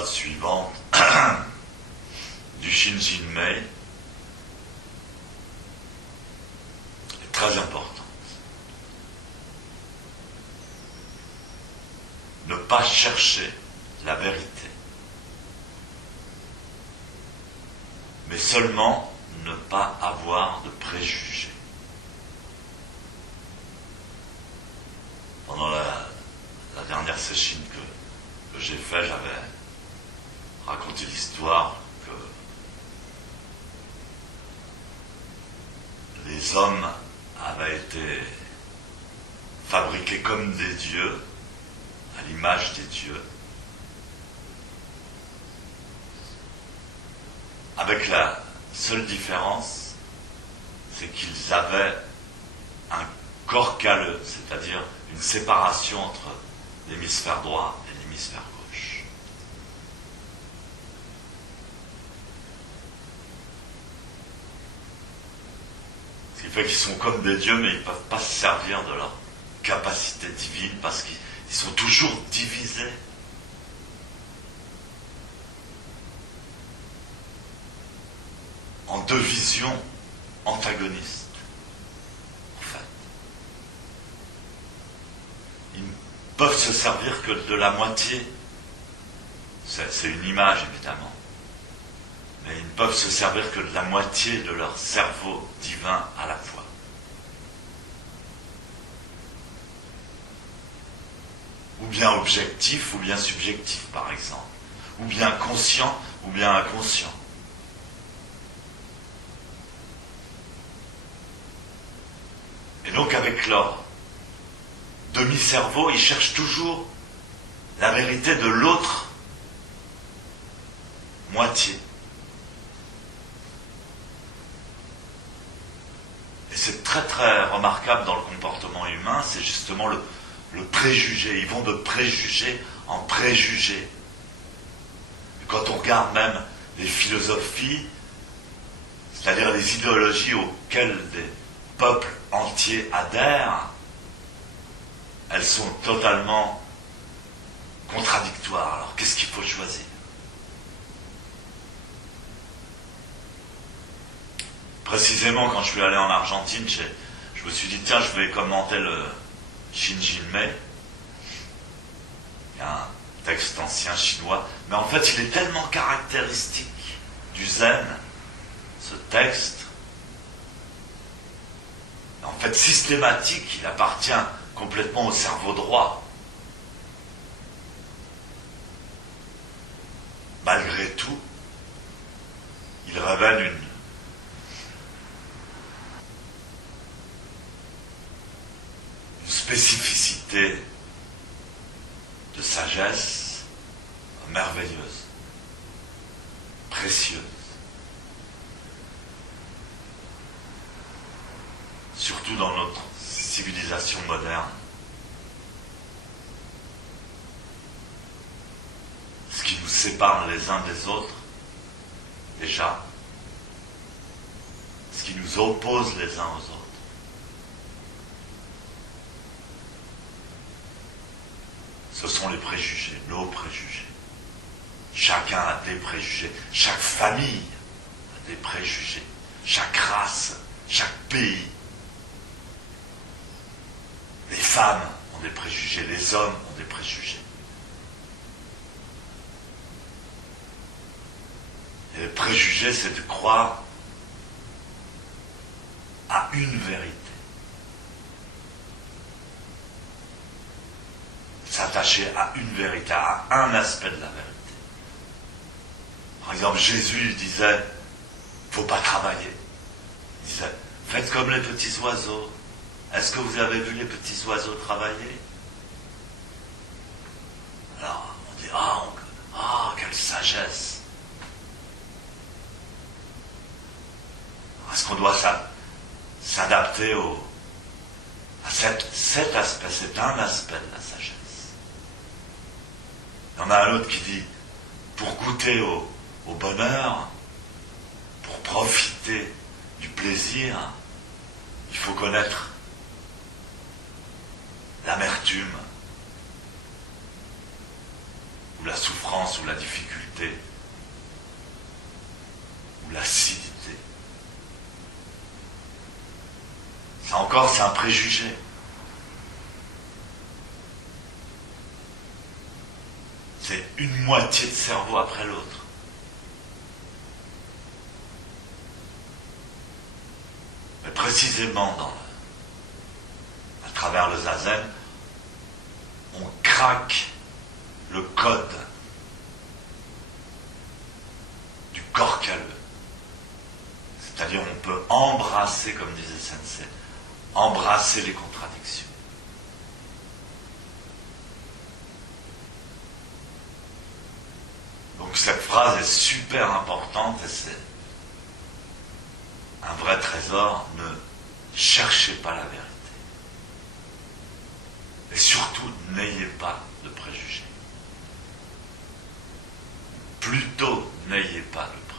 phrase suivante du Shinjinmei est très importante. Ne pas chercher la vérité, mais seulement ne pas avoir de préjugés. Pendant la dernière session que j'ai fait, j'avais raconté l'histoire que les hommes avaient été fabriqués comme des dieux, à l'image des dieux, avec la seule différence, c'est qu'ils avaient un corps calleux, c'est-à-dire une séparation entre l'hémisphère droit et l'hémisphère gauche. Ce qui fait qu'ils sont comme des dieux, mais ils ne peuvent pas se servir de leur capacité divine parce qu'ils sont toujours divisés. En deux visions antagonistes, en fait. Ils ne peuvent se servir que de la moitié, c'est une image évidemment, mais ils ne peuvent se servir que de la moitié de leur cerveau divin à la fois. Ou bien objectif, ou bien subjectif par exemple, ou bien conscient, ou bien inconscient. Et donc avec leur demi-cerveau, ils cherchent toujours la vérité de l'autre moitié. Et c'est très très remarquable dans le comportement humain, c'est justement le préjugé. Ils vont de préjugé en préjugé. Et quand on regarde même les philosophies, c'est-à-dire les idéologies auxquelles des peuples entiers adhèrent, elles sont totalement contradictoires. Alors qu'est-ce qu'il faut choisir? Précisément quand je suis allé en Argentine, je me suis dit tiens, je vais commenter le Shinjinmei. Il y a un texte ancien chinois, mais en fait il est tellement caractéristique du zen, ce texte. En fait, systématique, il appartient complètement au cerveau droit. Malgré tout, il révèle une spécificité de sagesse merveilleuse, précieuse. Surtout dans notre civilisation moderne. Ce qui nous sépare les uns des autres, déjà, ce qui nous oppose les uns aux autres. Ce sont les préjugés, nos préjugés. Chacun a des préjugés, chaque famille a des préjugés, chaque race, chaque pays. Les femmes ont des préjugés, les hommes ont des préjugés. Et le préjugé, c'est de croire à une vérité. S'attacher à une vérité, à un aspect de la vérité. Par exemple, Jésus il disait, il ne faut pas travailler. Il disait, faites comme les petits oiseaux. Est-ce que vous avez vu les petits oiseaux travailler? Alors, on dit, quelle sagesse. Est-ce qu'on doit s'adapter à cet aspect? C'est un aspect de la sagesse. Il y en a un autre qui dit, pour goûter au bonheur, pour profiter du plaisir, il faut connaître l'amertume, ou la souffrance, ou la difficulté. Ça encore, c'est un préjugé. C'est une moitié de cerveau après l'autre. Mais précisément, à travers le zazen, on craque le code du corps calleux. C'est-à-dire, on peut embrasser, comme disait Sensei, embrasser les contradictions. Donc cette phrase est super importante et c'est un vrai trésor. Ne cherchez pas la vérité. Et surtout, n'ayez pas de préjugés. Plutôt, n'ayez pas de préjugés.